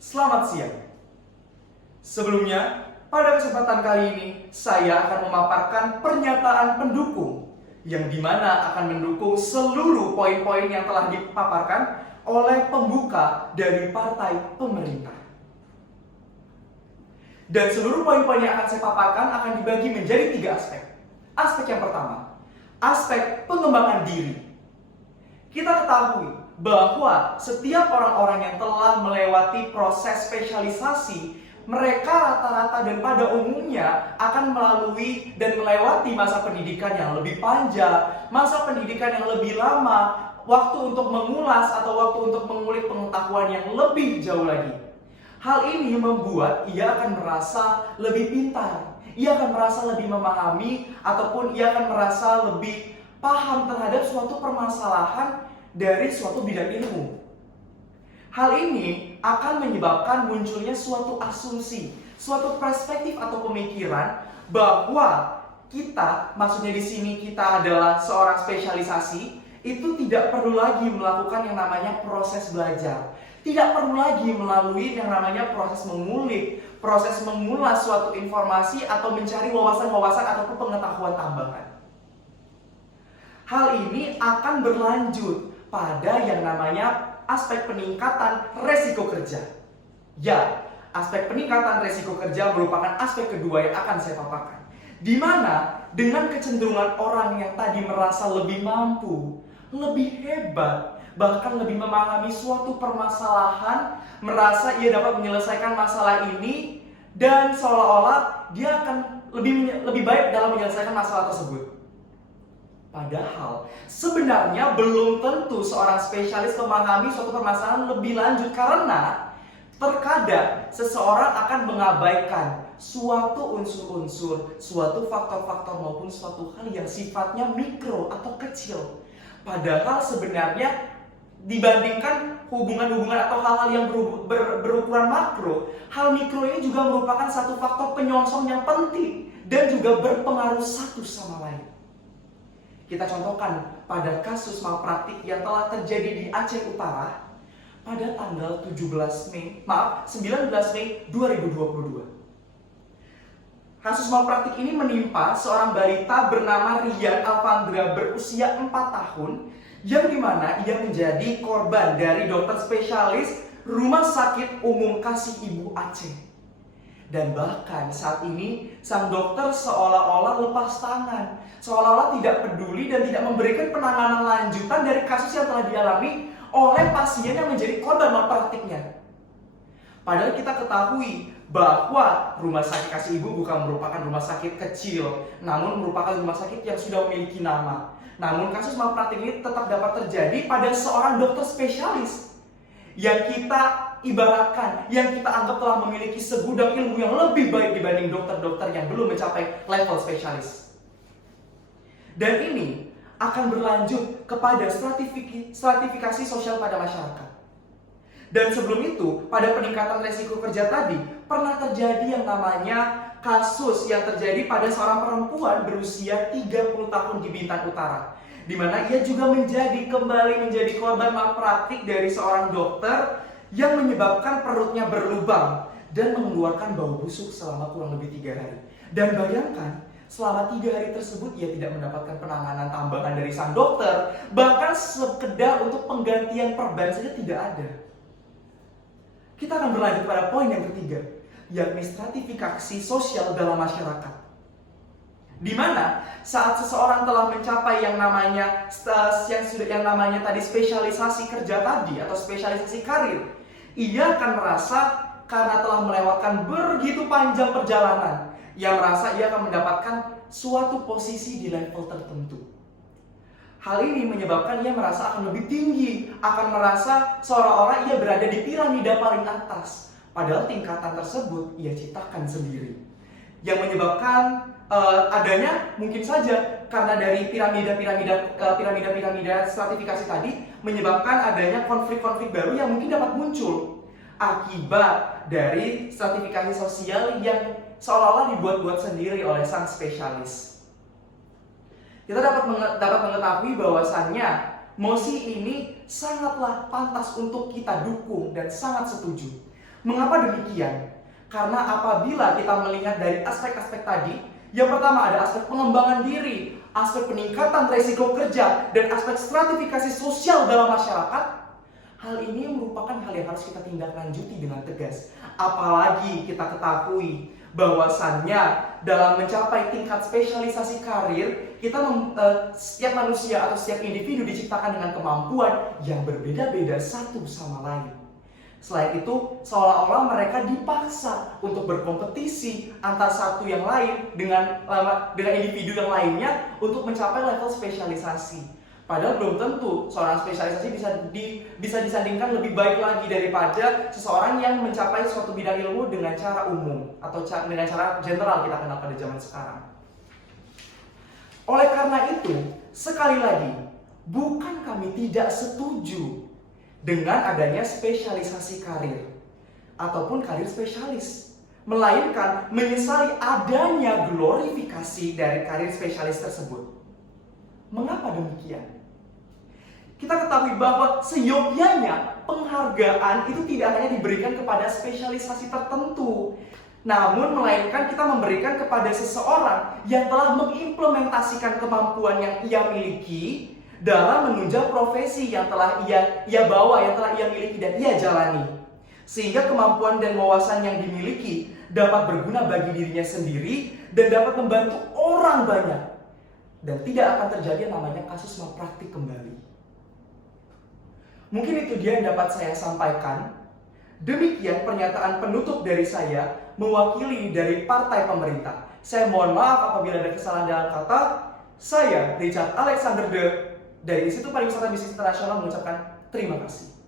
Selamat siang. Sebelumnya, pada kesempatan kali ini, saya akan memaparkan pernyataan pendukung yang dimana akan mendukung seluruh poin-poin yang telah dipaparkan oleh pembuka dari partai pemerintah. Dan seluruh poin-poin yang akan saya paparkan akan dibagi menjadi 3 aspek. Aspek yang pertama, aspek pengembangan diri. Kita ketahui bahwa setiap orang-orang yang telah melewati proses spesialisasi, mereka rata-rata dan pada umumnya akan melalui dan melewati masa pendidikan yang lebih panjang, masa pendidikan yang lebih lama, waktu untuk mengulas atau waktu untuk mengulik pengetahuan yang lebih jauh lagi. Hal ini membuat ia akan merasa lebih pintar, ia akan merasa lebih memahami, ataupun ia akan merasa lebih paham terhadap suatu permasalahan dari suatu bidang ilmu. Hal ini akan menyebabkan munculnya suatu asumsi, suatu perspektif atau pemikiran bahwa kita, maksudnya di sini kita adalah seorang spesialisasi, itu tidak perlu lagi melakukan yang namanya proses belajar. Tidak perlu lagi melalui yang namanya proses mengulik, proses mengulas suatu informasi atau mencari wawasan-wawasan ataupun pengetahuan tambahan. Hal ini akan berlanjut pada yang namanya aspek peningkatan resiko kerja. Ya, aspek peningkatan resiko kerja merupakan aspek kedua yang akan saya paparkan. Di mana dengan kecenderungan orang yang tadi merasa lebih mampu, lebih hebat, bahkan lebih memahami suatu permasalahan, merasa ia dapat menyelesaikan masalah ini, dan seolah-olah dia akan lebih baik dalam menyelesaikan masalah tersebut. Padahal sebenarnya belum tentu seorang spesialis memahami suatu permasalahan lebih lanjut, karena terkadang seseorang akan mengabaikan suatu unsur-unsur, suatu faktor-faktor maupun suatu hal yang sifatnya mikro atau kecil. Padahal sebenarnya dibandingkan hubungan-hubungan atau hal-hal yang berukuran makro, hal mikro ini juga merupakan satu faktor penyongsong yang penting dan juga berpengaruh satu sama lain. Kita contohkan pada kasus malpraktik yang telah terjadi di Aceh Utara pada tanggal 19 Mei 2022. Kasus malpraktik ini menimpa seorang balita bernama Rian Alfandra berusia 4 tahun, yang dimana ia menjadi korban dari dokter spesialis Rumah Sakit Umum Kasih Ibu Aceh. Dan bahkan saat ini sang dokter seolah-olah lepas tangan, seolah-olah tidak peduli dan tidak memberikan penanganan lanjutan dari kasus yang telah dialami oleh pasien yang menjadi korban malpraktiknya. Padahal kita ketahui bahwa Rumah Sakit Kasih Ibu bukan merupakan rumah sakit kecil, namun merupakan rumah sakit yang sudah memiliki nama. Namun kasus malpraktik ini tetap dapat terjadi pada seorang dokter spesialis yang kita ibaratkan, yang kita anggap telah memiliki segudang ilmu yang lebih baik dibanding dokter-dokter yang belum mencapai level spesialis. Dan ini akan berlanjut kepada stratifikasi sosial pada masyarakat. Dan sebelum itu, pada peningkatan resiko kerja tadi, pernah terjadi yang namanya kasus yang terjadi pada seorang perempuan berusia 30 tahun di Bintan Utara, di mana ia juga kembali menjadi korban malpraktik dari seorang dokter yang menyebabkan perutnya berlubang dan mengeluarkan bau busuk selama kurang lebih 3 hari. Dan bayangkan, selama 3 hari tersebut ia tidak mendapatkan penanganan tambahan dari sang dokter, bahkan sekedar untuk penggantian perban saja tidak ada. Kita akan berlanjut pada poin yang ketiga, yakni stratifikasi sosial dalam masyarakat. Di mana saat seseorang telah mencapai yang namanya tadi spesialisasi kerja tadi atau spesialisasi karir, ia akan merasa karena telah melewatkan begitu panjang perjalanan, ia merasa ia akan mendapatkan suatu posisi di level tertentu. Hal ini menyebabkan ia merasa akan lebih tinggi, akan merasa seolah-olah ia berada di piramida paling atas. Padahal tingkatan tersebut ia ciptakan sendiri. Yang menyebabkan adanya mungkin saja karena dari piramida stratifikasi tadi menyebabkan adanya konflik-konflik baru yang mungkin dapat muncul akibat dari stratifikasi sosial yang seolah-olah dibuat-buat sendiri oleh sang spesialis. Kita dapat mengetahui bahwasannya mosi ini sangatlah pantas untuk kita dukung dan sangat setuju. Mengapa demikian? Karena apabila kita melihat dari aspek-aspek tadi, yang pertama ada aspek pengembangan diri, aspek peningkatan resiko kerja, dan aspek stratifikasi sosial dalam masyarakat, hal ini merupakan hal yang harus kita tindak lanjuti dengan tegas. Apalagi kita ketahui bahwasannya dalam mencapai tingkat spesialisasi karir, setiap manusia atau setiap individu diciptakan dengan kemampuan yang berbeda-beda satu sama lain. Selain itu, seolah-olah mereka dipaksa untuk berkompetisi antar satu yang lain dengan individu yang lainnya untuk mencapai level spesialisasi. Padahal belum tentu seorang spesialisasi bisa disandingkan lebih baik lagi daripada seseorang yang mencapai suatu bidang ilmu dengan cara umum atau dengan cara general kita kenal pada zaman sekarang. Oleh karena itu, sekali lagi, bukan kami tidak setuju dengan adanya spesialisasi karir ataupun karir spesialis, melainkan menyesali adanya glorifikasi dari karir spesialis tersebut. Mengapa demikian? Kita ketahui bahwa seyogyanya penghargaan itu tidak hanya diberikan kepada spesialisasi tertentu, namun melainkan kita memberikan kepada seseorang yang telah mengimplementasikan kemampuan yang ia miliki dalam menunjang profesi yang telah ia bawa, yang telah ia miliki dan ia jalani. Sehingga kemampuan dan wawasan yang dimiliki dapat berguna bagi dirinya sendiri dan dapat membantu orang banyak. Dan tidak akan terjadi yang namanya kasus malpraktik kembali. Mungkin itu dia yang dapat saya sampaikan. Demikian pernyataan penutup dari saya mewakili dari partai pemerintah. Saya mohon maaf apabila ada kesalahan dalam kata. Saya, Richard Alexander dari Institut Pariwisata Bisnis Internasional mengucapkan terima kasih.